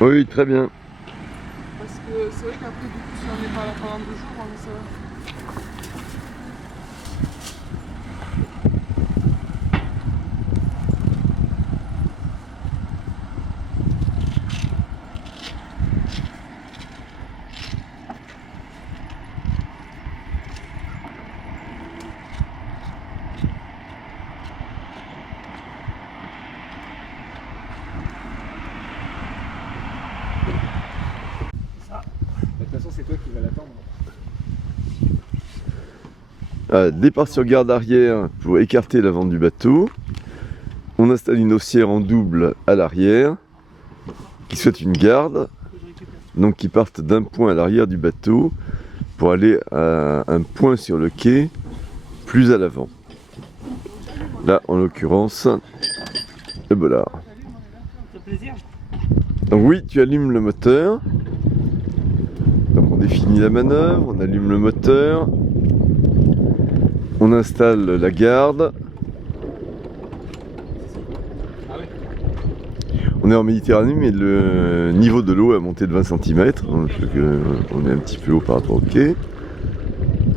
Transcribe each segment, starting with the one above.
Oui, très bien. Parce que c'est vrai qu'après, du coup, si on n'est pas là pendant 2 jours, ça va. De toute façon, c'est toi qui vas l'attendre. Départ sur garde arrière pour écarter l'avant du bateau. On installe une haussière en double à l'arrière qui souhaite une garde, donc qui partent d'un point à l'arrière du bateau pour aller à un point sur le quai plus à l'avant. Là, en l'occurrence, le bolard. Donc oui, tu allumes le moteur. Donc on définit la manœuvre, on allume le moteur, on installe la garde. On est en Méditerranée, mais le niveau de l'eau a monté de 20 cm, donc on est un petit peu haut par rapport au quai.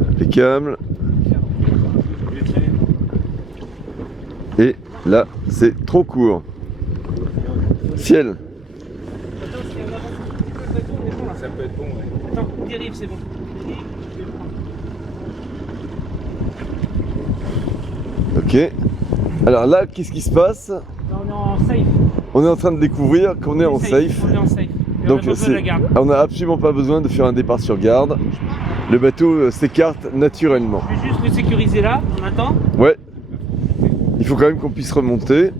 Impeccable. Et là, c'est trop court. Ciel. Ça peut être bon, ouais. Attends, dérive, c'est bon. Ok. Alors là, qu'est-ce qui se passe? Là, on est en safe. On est en train de découvrir qu'on est en safe. On est en safe. Et Donc on on n'a absolument pas besoin de faire un départ sur garde. Le bateau s'écarte naturellement. Je vais juste le sécuriser là, on attend. Ouais. Il faut quand même qu'on puisse remonter.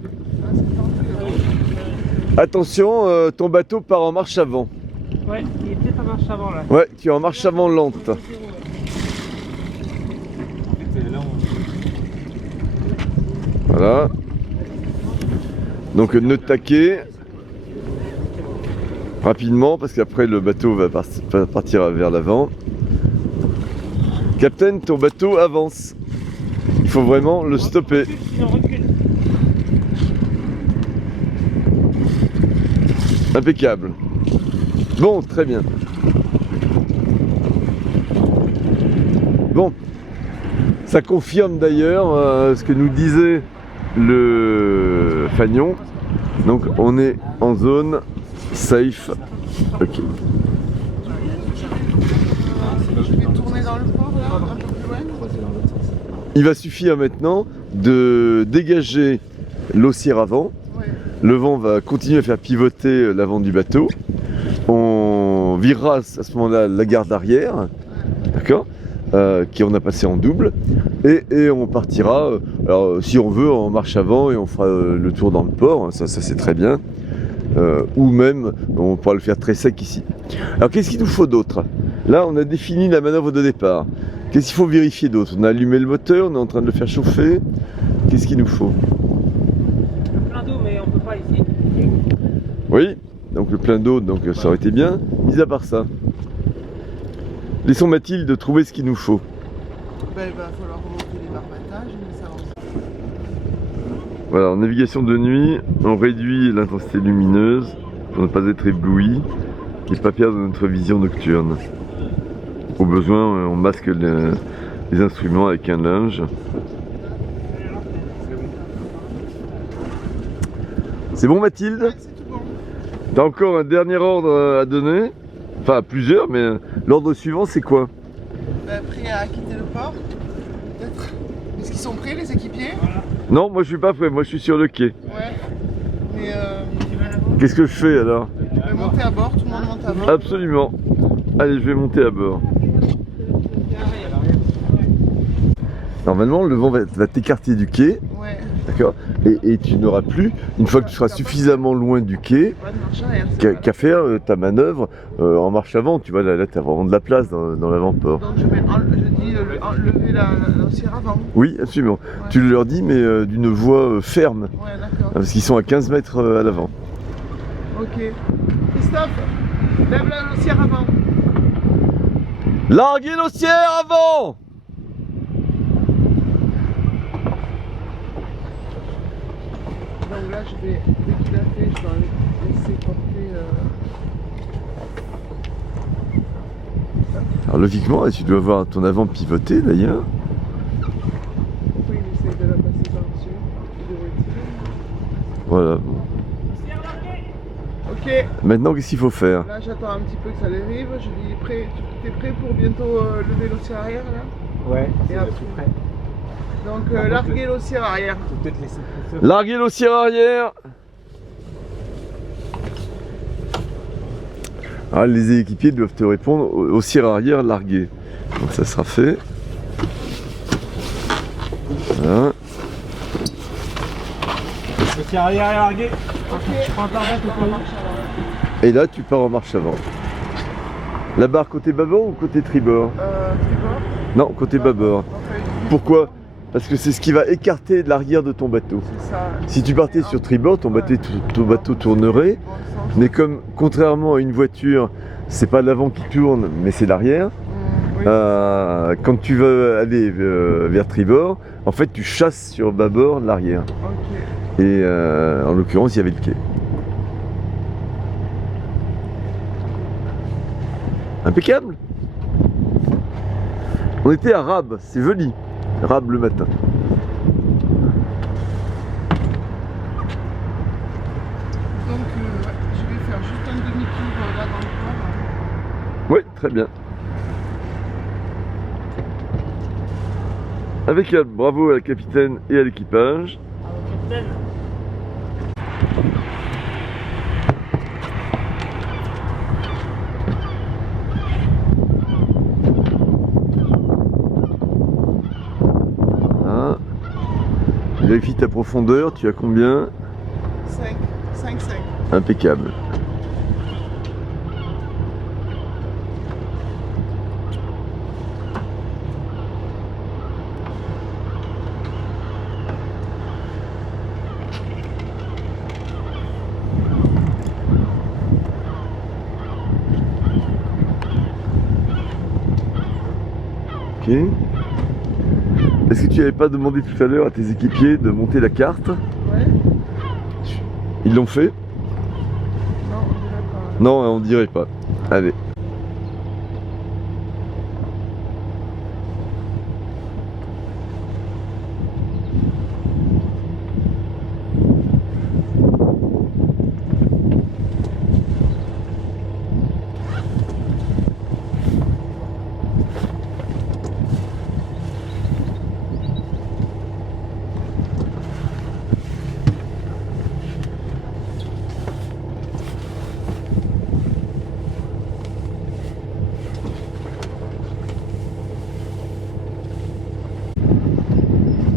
Attention, ton bateau part en marche avant. Ouais, il est peut-être en marche avant là. Ouais, tu es en marche avant lente. En fait, là, Voilà. Donc nœud de taquet. Rapidement, parce qu'après le bateau va partir vers l'avant. Capitaine, ton bateau avance. Il faut vraiment le stopper. Sinon, recule. Impeccable. Bon, très bien. Bon, ça confirme d'ailleurs ce que nous disait le Fagnon. Donc on est en zone safe. Ok. Je vais tourner dans le port, là, un peu plus loin. Il va suffire maintenant de dégager l'haussière avant. Ouais. Le vent va continuer à faire pivoter l'avant du bateau. On virera à ce moment-là la garde arrière, d'accord, qui on a passé en double, et on partira, alors si on veut, en marche avant et on fera le tour dans le port, hein, ça c'est très bien, ou même on pourra le faire très sec ici. Alors qu'est-ce qu'il nous faut d'autre? Là on a défini la manœuvre de départ. Qu'est-ce qu'il faut vérifier d'autre? On a allumé le moteur, on est en train de le faire chauffer. Qu'est-ce qu'il nous faut? Plein d'eau, mais on peut pas ici. Oui, donc le plein d'eau, donc ça aurait été bien. Mis à part ça, laissons Mathilde trouver ce qu'il nous faut. Ben, il va falloir remonter les barbatages, mais ça avance. Voilà, en navigation de nuit, on réduit l'intensité lumineuse pour ne pas être ébloui et pas perdre notre vision nocturne. Au besoin, on masque les instruments avec un linge. C'est bon Mathilde? Ouais, c'est tout bon. T'as encore un dernier ordre à donner? Enfin plusieurs, mais l'ordre suivant c'est quoi? Ben, prêt à quitter le port, peut-être. Est-ce qu'ils sont prêts, les équipiers? Non, moi je suis pas prêt, moi je suis sur le quai. Ouais. Mais Qu'est-ce que je fais alors? ben, monter à bord, tout le monde monte à bord. Absolument. Allez, je vais monter à bord. Normalement, le vent va t'écarter du quai, Ouais. d'accord, et tu n'auras plus, une fois que tu seras suffisamment loin du quai, Pas de marche arrière. qu'à faire ta manœuvre en marche avant. Tu vois, là tu as vraiment de la place dans l'avant-port. Donc je dis lever la haussière avant. Oui, absolument. Ouais. Tu leur dis, mais d'une voix ferme, Ouais, d'accord. parce qu'ils sont à 15 mètres à l'avant. Ok. Christophe, lève la haussière avant. Larguez l'haussière avant! Donc là, je vais, dès qu'il a fait, je vais laisser porter. Alors logiquement, tu dois avoir ton avant pivoté d'ailleurs. Pourquoi il essaie de la passer par-dessus? Il devrait tirer. Voilà. Bon. Ok, Maintenant, qu'est-ce qu'il faut faire? là j'attends un petit peu que ça dérive. Je lui dis prêt, tu es prêt pour bientôt lever l'ossier arrière là? Ouais, Et après. prêt. Donc Par contre, larguer l'ossier arrière. Faut peut-être laisser pousser. Larguer l'ossier arrière. Ah, les équipiers doivent te répondre au cire arrière largué. Donc ça sera fait. Voilà. Le tir arrière est largué. Je prends un pare-bête au cas où. Et là, tu pars en marche avant. La barre côté bâbord ou côté tribord? Tribord. Non, côté bâbord. Enfin, Pourquoi? Parce que c'est ce qui va écarter de l'arrière de ton bateau. c'est ça. Si tu partais sur tribord, ton bateau tournerait. Bon sens. Mais comme, contrairement à une voiture, c'est pas l'avant qui tourne, mais c'est l'arrière. Oui, Quand tu vas aller vers tribord, en fait, tu chasses sur bâbord l'arrière. ok. Et en l'occurrence, il y avait le quai. Impeccable. On était à Rabe, c'est joli. Rabe le matin. Donc ouais, je vais faire juste un demi-tour là dans le port. Oui, très bien. Impeccable, bravo à la capitaine et à l'équipage. Capitaine. Voilà. Vérifie ta profondeur, tu as combien? 5, 5, 5. Impeccable. Ok. Est-ce que tu n'avais pas demandé tout à l'heure à tes équipiers de monter la carte? Ouais. Ils l'ont fait? Non, on dirait pas. Non, on dirait pas. Allez.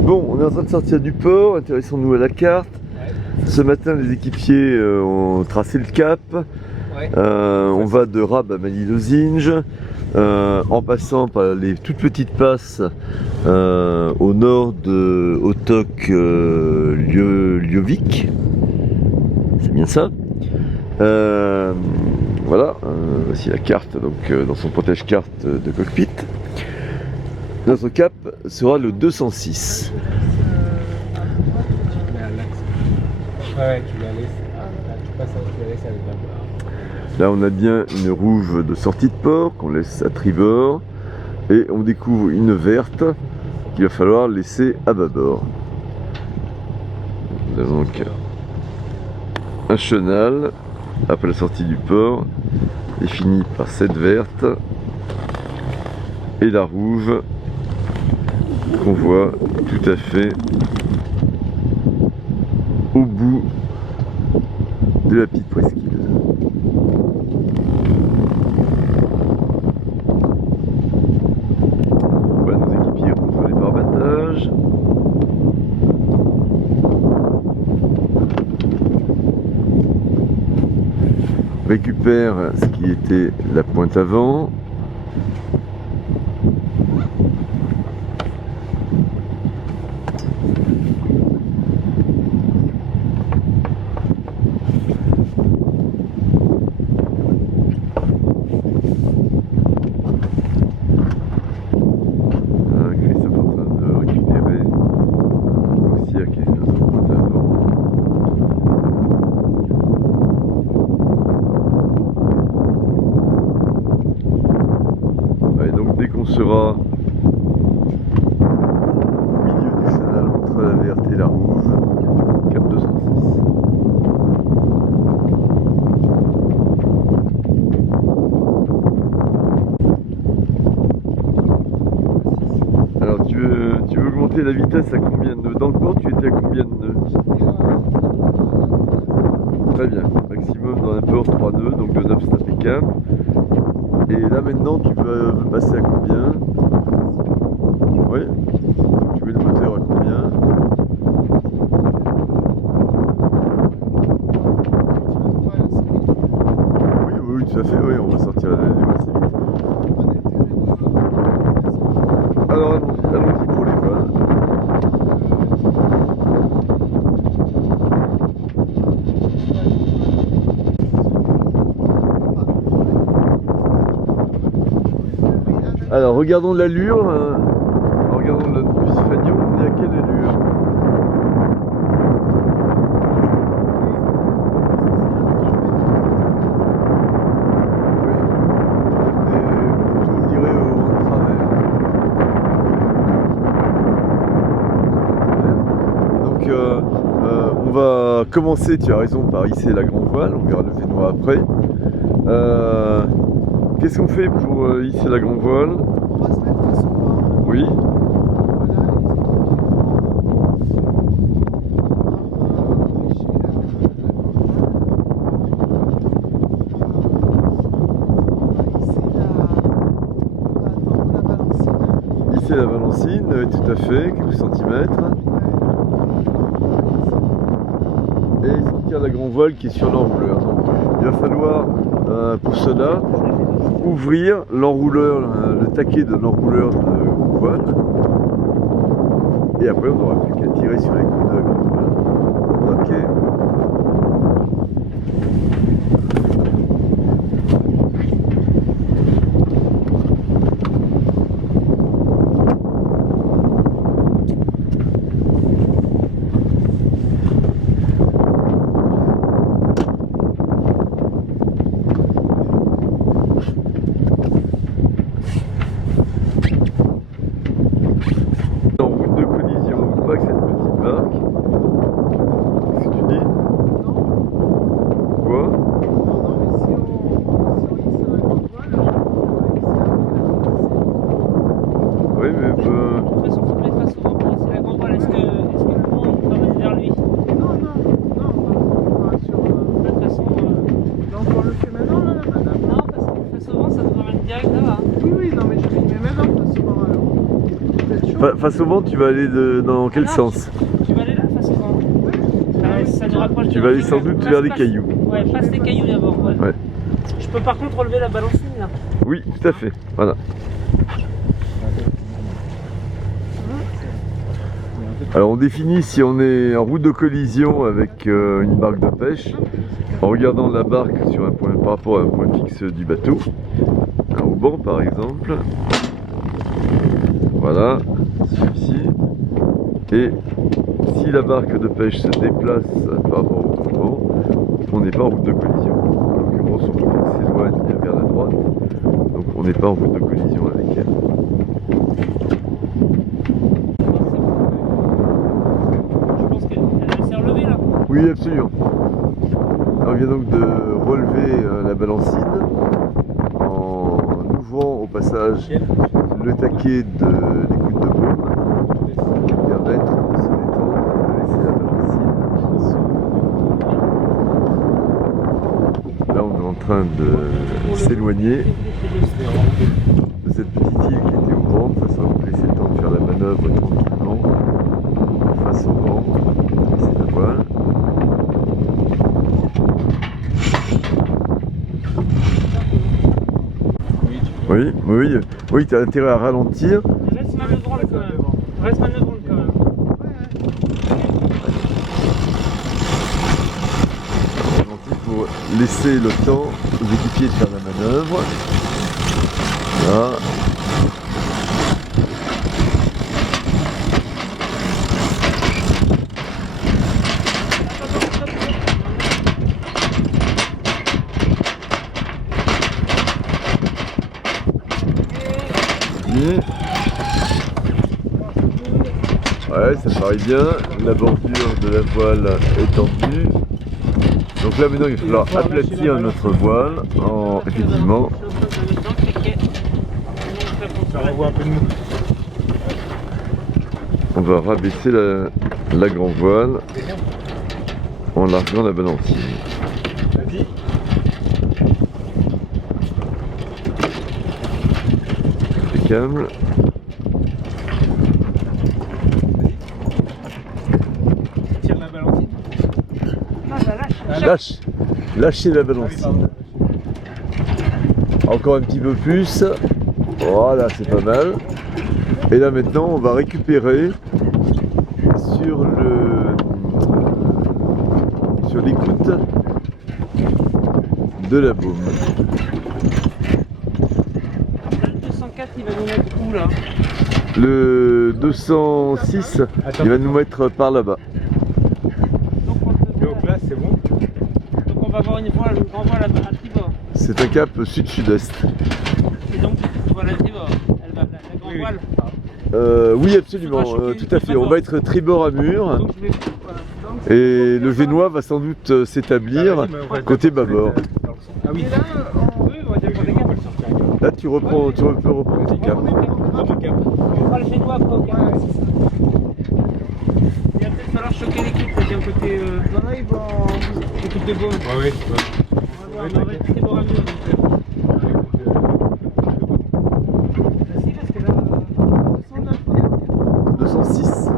Bon, on est en train de sortir du port, intéressons-nous à la carte. Ce matin, les équipiers ont tracé le cap. Ouais. On va de Rabe à Malilozing, en passant par les toutes petites passes au nord de Otok Ljović. C'est bien ça. Voilà, voici la carte donc, dans son protège-carte de cockpit. Notre cap sera le 206. Ouais, tu la laisses. Là, tu passes, tu la laisses avec la barre. Là, on a bien une rouge de sortie de port qu'on laisse à tribord et on découvre une verte qu'il va falloir laisser à bâbord. On a donc un chenal après la sortie du port défini par cette verte et la rouge qu'on voit tout à fait au bout de la petite presqu'île. Voilà, nos équipiers retrouvent les pare-battages. On récupère ce qui était la pointe avant. Christophe est en train de récupérer l'auxière qui est dans son pointe avant. sera au milieu du canal entre la verte et la rouge, cap 206. Alors tu veux augmenter la vitesse à combien de nœuds? Dans le port tu étais à combien de nœuds? Très bien, maximum dans un port 3 nœuds, donc de 9 c'est impeccable. Et là maintenant tu veux passer à combien? Oui. Tu mets le moteur à combien? Oui, tout à fait, oui, on va sortir les voiles assez vite. Alors allons-y pour les voiles. Alors regardons l'allure, regardons le bus Fagnon, on est à quelle allure? Je dirais au vent de travers. Donc on va commencer, tu as raison, par hisser la grande voile, on verra le Vénois après. Qu'est-ce qu'on fait pour hisser la grande voile? On va se mettre face au vent. Oui. Hisser la balancine, oui, tout à fait, quelques centimètres. Et sortir la grande voile qui est sur l'enrouleur. Donc il va falloir pour cela ouvrir l'enrouleur, le taquet de l'enrouleur de voile. Et après on n'aura plus qu'à tirer sur les coups de la grande voile. Ok. En route de collision, pas avec cette petite barque. Qu'est-ce que tu dis? Quoi? Oui, mais De toute façon, il faut mettre face au vent pour hisser la grande voile. Est-ce que le vent il va revenir vers lui? De toute façon, Donc on le fait maintenant là, la madame? non, parce que face au vent, ça devrait mettre direct là-bas. Oui, non mais je vais y mettre maintenant face au vent alors. Faites chaud. face au vent, tu vas aller dans quel Ah, sens? Tu vas aller là, face au vent. Ça nous rapproche Tu du vas aller vent. sans doute vers les cailloux. Ouais, passe les cailloux d'abord. Ouais. Ouais. Je peux par contre relever la balancine là. Oui, tout à fait. Voilà. Alors on définit si on est en route de collision avec une barque de pêche en regardant la barque sur un point, par rapport à un point fixe du bateau, au banc par exemple. Voilà, celui-ci. Et si la barque de pêche se déplace par rapport au vent, on n'est pas en route de collision. En l'occurrence, on s'éloigne vers la droite, donc on n'est pas en route de collision avec elle. Je pense qu'elle s'est relevée là. Oui, absolument. On vient donc de relever la balancine en ouvrant au passage le taquet des gouttes de baume qui permettent de se détendre et de laisser la balancine. Là, on est en train de s'éloigner de cette petite île qui était au vent, de façon à vous laisser le temps de faire la manœuvre tranquillement face au vent. C'est la voile. Oui, tu as intérêt à ralentir. Reste manœuvrante quand même. Reste manœuvrante quand même. Ralentir pour laisser le temps aux équipiers de faire la manœuvre. Là. Bien. Ouais, ça paraît bien. La bordure de la voile est tendue. Donc là maintenant il va falloir aplatir notre voile. Effectivement, Ça renvoie un peu de mou. on va rabaisser la grand voile en larguant la balancière. Vas-y. Impeccable. Tire la balancine. Ah, ça lâche. Lâche, lâchez la balancine. Encore un petit peu plus. Voilà, c'est pas mal. Et là maintenant, on va récupérer sur l'écoute de la baume. Le 204, il va nous mettre où là? Le 206, il va nous mettre par là-bas. Donc Donc là, c'est bon. on va avoir une voile, une grande voile à tribord. C'est un cap sud-sud-est. Et donc, voilà à tribord. Elle va, la grande Oui, oui. voile. Oui, absolument, tout à fait. On va être tribord à mur. Donc, je vais, voilà. Donc, Et le Génois va sans doute s'établir côté bâbord. Ah oui. Et là, oui, on va dire pour les caps. Là, tu peux reprendre tes caps. On fera le génois après au cap. Il va peut-être falloir choquer l'équipe là, qui est à côté. non, là, ils vont. L'équipe de Beaune. Ouais, ouais. On va être tribord à mur. Si, parce que là. 206.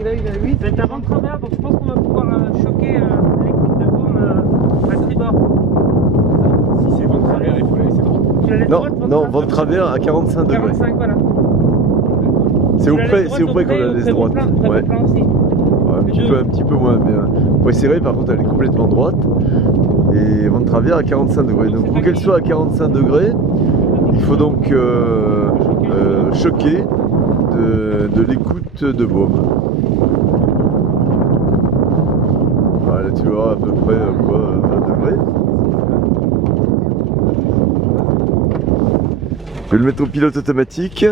Et là, il a 8. C'est un vent de travers, donc je pense qu'on va pouvoir choquer l'équipe de Beaune à tribord. Si c'est bon de travers, il faut la laisser droite. Tu la laisses Non, droite, non, vent de travers à 45 degrés. 45, voilà. C'est auprès qu'on la laisse droite. Ouais. Ouais. Ouais, un petit peu moins, mais faut serrer, par contre elle est complètement droite. Et vent de travers à 45 degrés. Donc pour qu'elle soit à 45 degrés, il faut donc choquer de l'écoute de baume. Voilà, tu vois à peu près 20 degrés. Je vais le mettre au pilote automatique.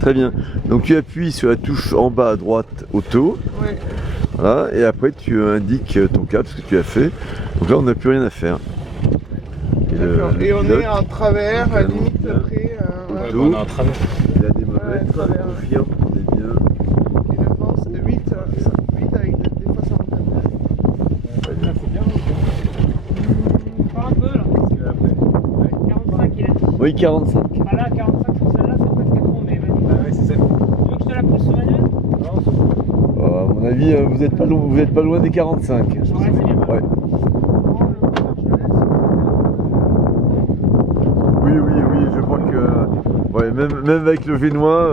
Très bien. Donc tu appuies sur la touche en bas à droite auto. Ouais. Voilà, et après tu indiques ton cap, ce que tu as fait. Donc là on n'a plus rien à faire. D'accord. Et on pilote, est en travers, à limite bien. après. Ouais. Tout. On est en travers. Il a des mauvaises, travers. confirme qu'on est bien. Et le vent, c'est 8. 8 avec des fois ça remonte. C'est bien. Pas un peu là. Parce que après. 45 il a dit. Oui, 45. Bah là, 45 sur celle-là, c'est presque à fond, mais vas-y. Ah ouais, c'est ça. Tu veux que je te la pousse sur manuel? Non, c'est bon. À mon avis, vous n'êtes pas loin des 45. Ouais, c'est bien. Ouais. Oui, je crois que ouais, même avec le Génois,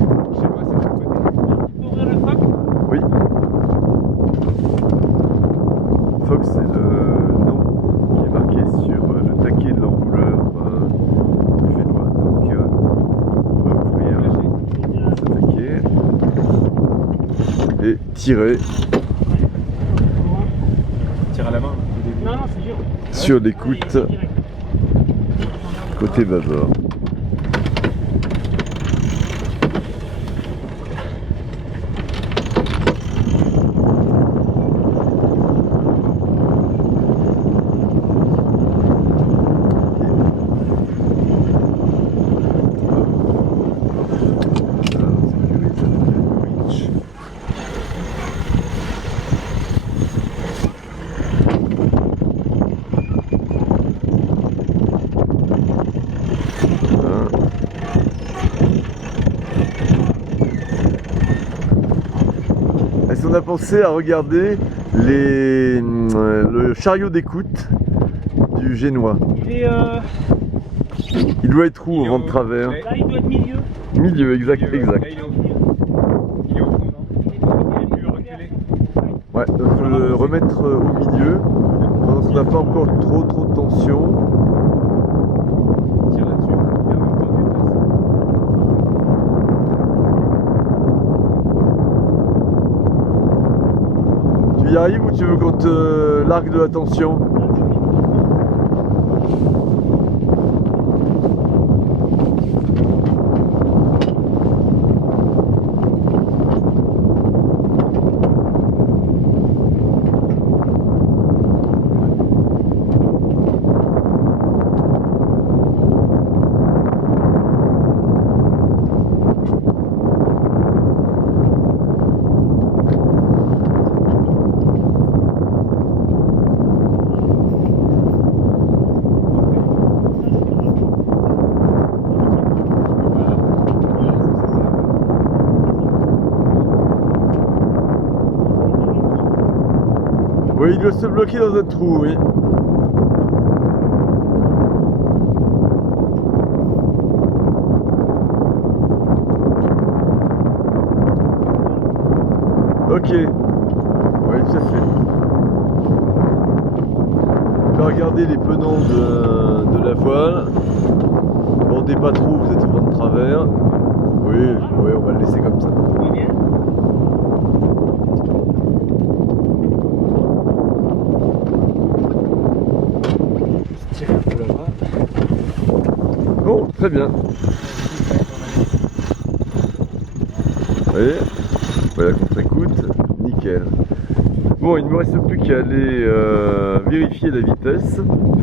Je sais pas, c'est de quel côté. Tu peux ouvrir le phoque? oui. Fox, c'est le nom qui est marqué sur le taquet de l'enrouleur du Génois. Donc on va ouvrir ce taquet et tirer Tire à la main. Non, non, c'est dur. sur l'écoute Direct. côté bâbord. Est-ce qu'on a pensé à regarder le chariot d'écoute du Génois? Il doit être où au vent de travers? Là, il doit être milieu. Milieu, exact. Là, il est au fond. Il est au fond, non? Il est plus reculé. Ouais, donc faut le remettre au milieu. quand on n'a pas encore trop de tension. Tire là-dessus. Et en même temps, déplace. Tu y arrives ou tu veux qu'on te largue de la tension? Oui, il doit se bloquer dans un trou, oui. Ok. Oui, tout à fait. On va regarder les penants de la voile. Bordez pas trop, vous êtes au vent de travers. Oui, oui, on va le laisser comme ça. Va bien. Tire un peu là-bas. Bon, très bien. Oui, voilà, contre-écoute, nickel. Bon, il ne me reste plus qu'à aller vérifier la vitesse,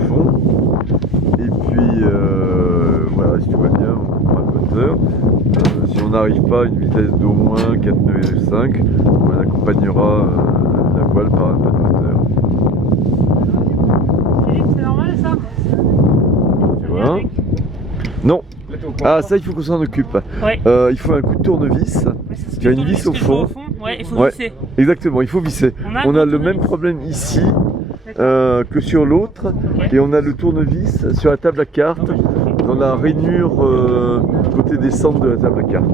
fond. Et puis, voilà, si tout va bien, on prend un moteur. Si on n'arrive pas à une vitesse d'au moins 4,5, on accompagnera la voile par un pas de moteur. Philippe, c'est normal ça? Tu vois? Non. Ah, ça, il faut qu'on s'en occupe. Ouais. Il faut un coup de tournevis. Ouais, ça, c'est Il y a une plutôt vis au ce que je vois fond. Ouais, il faut Ouais. visser. Exactement, il faut visser. On a le même problème ici que sur l'autre. Et on a le tournevis sur la table à cartes, dans la rainure côté descente de la table à cartes.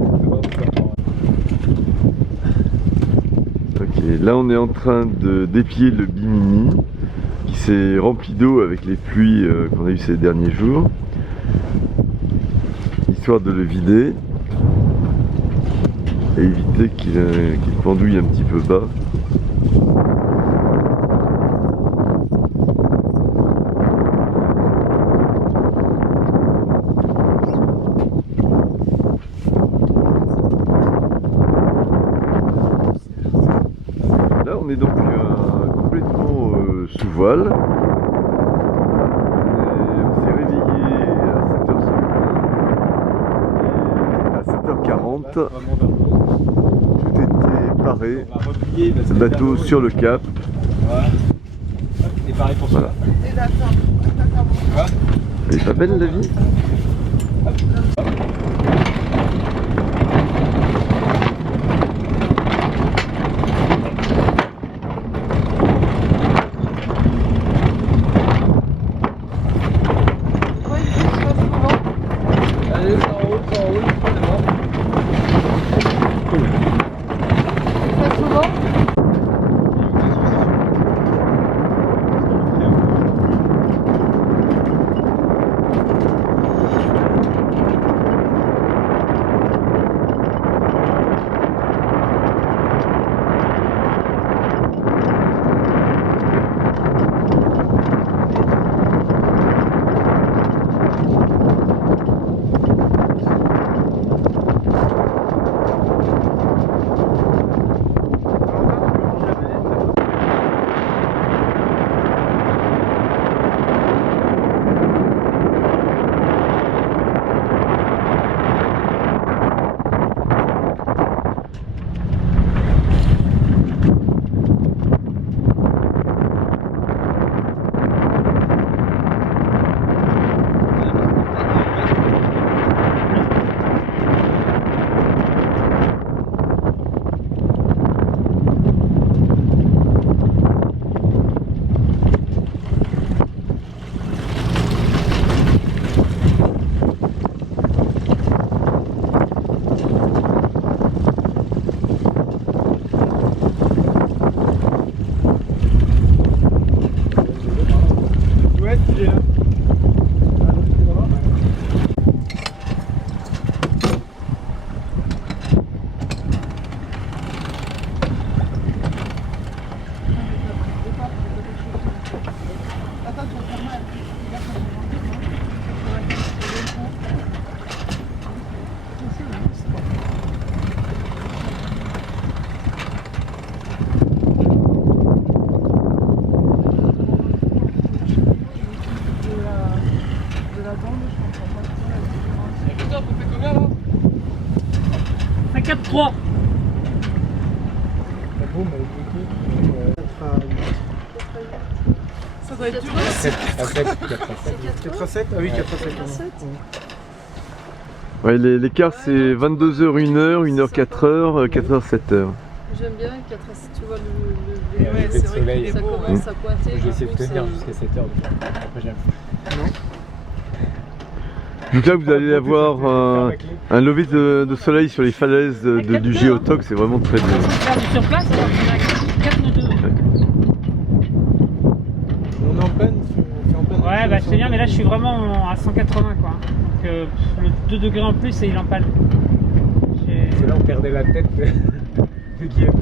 Ok, là on est en train de déplier le bimini qui s'est rempli d'eau avec les pluies qu'on a eues ces derniers jours, histoire de le vider et éviter qu'il pendouille un petit peu bas. Là on est donc complètement sous voile. On s'est réveillé à 7h40 et à 7h40 tout était paré, le bateau sur le cap. Voilà. Et pareil pour Voilà. Et d'accord. Elle est pas belle la vie? Ouais, il faut que je fasse comment? Allez, ça roule, c'est bon. Je fais souvent? De la bande, je comprends pas trop la différence. Christophe, on fait combien là? Un 4-3. La boum avec Ça doit être dur. 7 à 7, 4 à 7. 4 à 7. Ah oui, 4 à 7. 4 à 7. Ouais, l'écart c'est 22h, 1h, 1h, 4h, 4h, 7h. J'aime bien 4 à 7, tu vois Et le un lever de c'est vrai soleil. qu'il est ça beau, commence à pointer. J'ai essayé de j'avoue que tenir c'est- jusqu'à 7h. Après j'aime. Donc là vous allez avoir un lever de soleil sur les falaises du Géotoc, c'est vraiment très beau. Faire du sur place, alors on a 4 nœuds. On est en pleine. On fait en pleine. Ouais, bah c'est bien, mais là je suis vraiment à 180 quoi. Donc le 2 degrés en plus et il empale. C'est là on perdait la tête de Guillaume.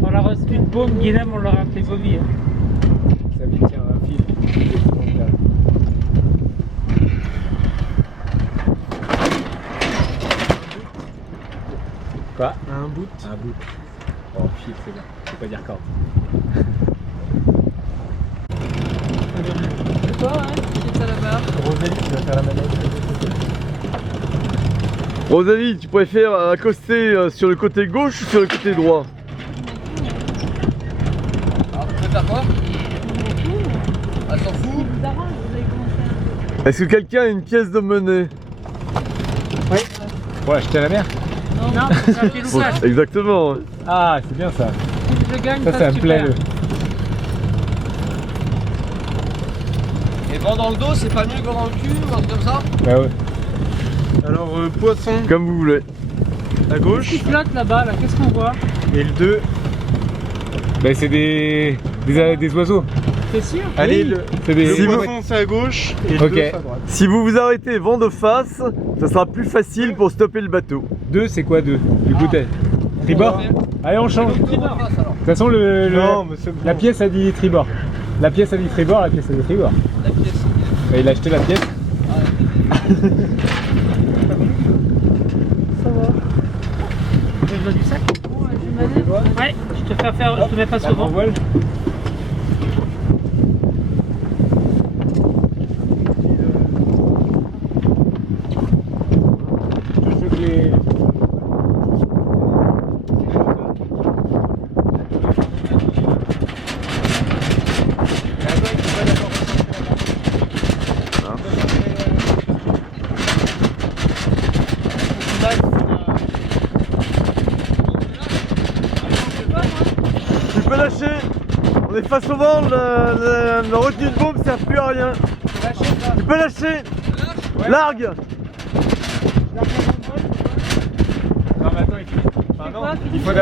Sur la rose d'une paume, Guénam on leur a appelé Bobby. Ça lui tient un fil. Quoi? Un bout. Un bout. Oh, fil, c'est bien. Faut pas dire corde. Et toi, ouais, qui est à la barre. Rosalie, tu vas faire la manette. Rosalie, tu préfères accoster sur le côté gauche ou sur le côté droit? Alors, tu veux faire quoi? Elle s'en fout. Est-ce que quelqu'un a une pièce de monnaie? Pour acheter la mer? Non, c'est un pied Bon, exactement. Ah, c'est bien ça. Je gagne, Ça, ça me plaît. Et vent dans le dos, c'est pas mieux que vent dans le cul ou un truc comme ça? Bah ouais. Alors, poisson Comme vous voulez. à gauche. Qui flotte là-bas, là, qu'est-ce qu'on voit? Et le 2. Bah c'est des oiseaux. T'es sûr? Allez, Oui, le c'est des... Si vous- poisson c'est à gauche. Et le Ok. 2 c'est à droite. Si vous vous arrêtez vent de face, ça sera plus facile pour stopper le bateau. 2, c'est quoi 2? Du coup, t'es tribord? Allez, on change. De Comment on passe alors? toute façon, Non, mais c'est bon. la pièce a dit tribord. La pièce a dit tribord, la pièce a dit tribord. La pièce. Et il a acheté la pièce. Tu veux du sac? Ouais, je te fais faire, je te mets face La au vent. voile. Je sais que les... Tu peux lâcher. On est face au vent, la retenue de bombe sert plus à rien. Tu peux lâcher. Largue. Non mais attends, il faut... quoi, il faut